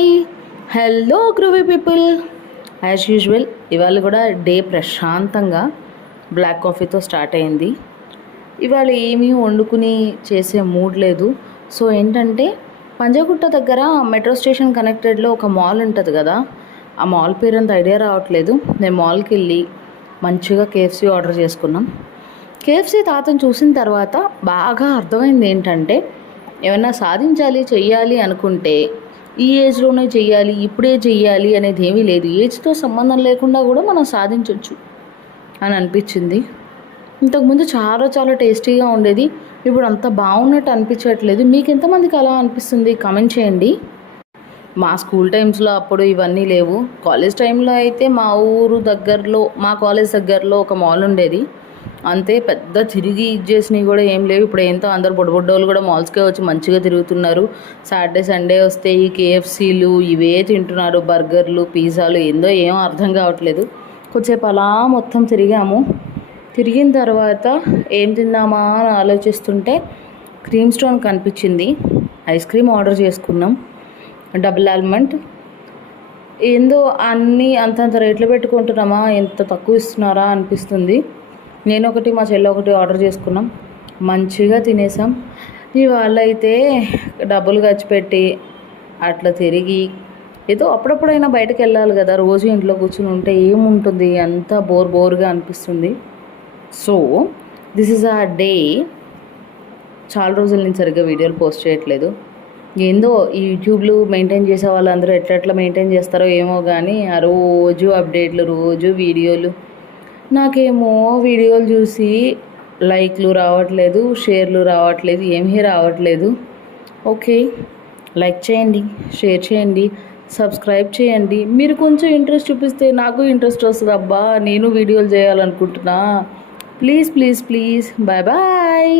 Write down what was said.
Hi hello groovy people. As usual ఇవాళ కూడా day ప్రశాంతంగా బ్లాక్ కాఫీతో స్టార్ట్ అయింది. ఇవాళ ఏమీ వండుకుని చేసే మూడ్ లేదు. సో ఏంటంటే పంజాగుట్ట దగ్గర మెట్రో స్టేషన్ కనెక్టెడ్లో ఒక మాల్ ఉంటుంది కదా, ఆ మాల్ పేరు అంత ఐడియా రావట్లేదు. నేను మాల్కి వెళ్ళి మంచిగా కేఎఫ్సీ ఆర్డర్ చేసుకున్నాం. కేఎఫ్సీ తాతను చూసిన తర్వాత బాగా అర్థమైంది ఏంటంటే, ఏమన్నా సాధించాలి చెయ్యాలి అనుకుంటే ఈ ఏజ్లోనే చెయ్యాలి, ఇప్పుడే చెయ్యాలి అనేది ఏమీ లేదు. ఏజ్తో సంబంధం లేకుండా కూడా మనం సాధించవచ్చు అని అనిపించింది. ఇంతకుముందు చాలా చాలా టేస్టీగా ఉండేది, ఇప్పుడు అంత బాగున్నట్టు అనిపించట్లేదు. మీకు ఎంతమందికి అలా అనిపిస్తుంది కామెంట్ చేయండి. మా స్కూల్ టైమ్స్లో అప్పుడు ఇవన్నీ లేవు. కాలేజ్ టైంలో అయితే మా కాలేజ్ దగ్గరలో ఒక మాల్ ఉండేది. అంతే, పెద్ద తిరిగి ఇచ్చేసినవి కూడా ఏం లేవు. ఇప్పుడు ఏంతో అందరు బొడ్డోళ్ళు కూడా మాల్స్కే వచ్చి మంచిగా తిరుగుతున్నారు. సాటర్డే సండే వస్తే ఈ కేఎఫ్సీలు ఇవే తింటున్నారు, బర్గర్లు పిజ్జాలు, ఏందో ఏం అర్థం కావట్లేదు. కొద్దిసేపు అలా మొత్తం తిరిగిన తర్వాత ఏం తిందామా అని ఆలోచిస్తుంటే క్రీమ్ స్టోన్ కనిపించింది. ఐస్ క్రీమ్ ఆర్డర్ చేసుకున్నాం, డబుల్ ఆల్మండ్. ఏందో అన్నీ అంతంత రేట్లు పెట్టుకుంటున్నామా, ఎంత తక్కువ ఇస్తున్నారా అనిపిస్తుంది. నేను ఒకటి మా చెల్లి ఒకటి ఆర్డర్ చేసుకున్నాం, మంచిగా తినేసాం. ఇవాళ అయితే డబ్బులు ఖర్చు పెట్టి అట్లా తిరిగి ఏదో అప్పుడప్పుడైనా బయటకు వెళ్ళాలి కదా, రోజు ఇంట్లో కూర్చుని ఉంటే ఏముంటుంది, అంతా బోర్గా అనిపిస్తుంది. సో దిస్ ఈజ్ ఆ డే. చాలా రోజుల నుంచి సరిగ్గా వీడియోలు పోస్ట్ చేయట్లేదు. ఏందో ఈ యూట్యూబ్లు మెయింటైన్ చేసే వాళ్ళందరూ ఎట్లా మెయింటైన్ చేస్తారో ఏమో కానీ, ఆ రోజు అప్డేట్లు, రోజు వీడియోలు. నాకేమో వీడియోలు చూసి లైక్లు రావట్లేదు, షేర్లు రావట్లేదు, ఏమీ రావట్లేదు. ఓకే, లైక్ చేయండి, షేర్ చేయండి, సబ్స్క్రైబ్ చేయండి. మీరు కొంచెం ఇంట్రెస్ట్ చూపిస్తే నాకు ఇంట్రెస్ట్ వస్తుంది. అబ్బా, నేను వీడియోలు చేయాలనుకుంటున్నా. Please bye.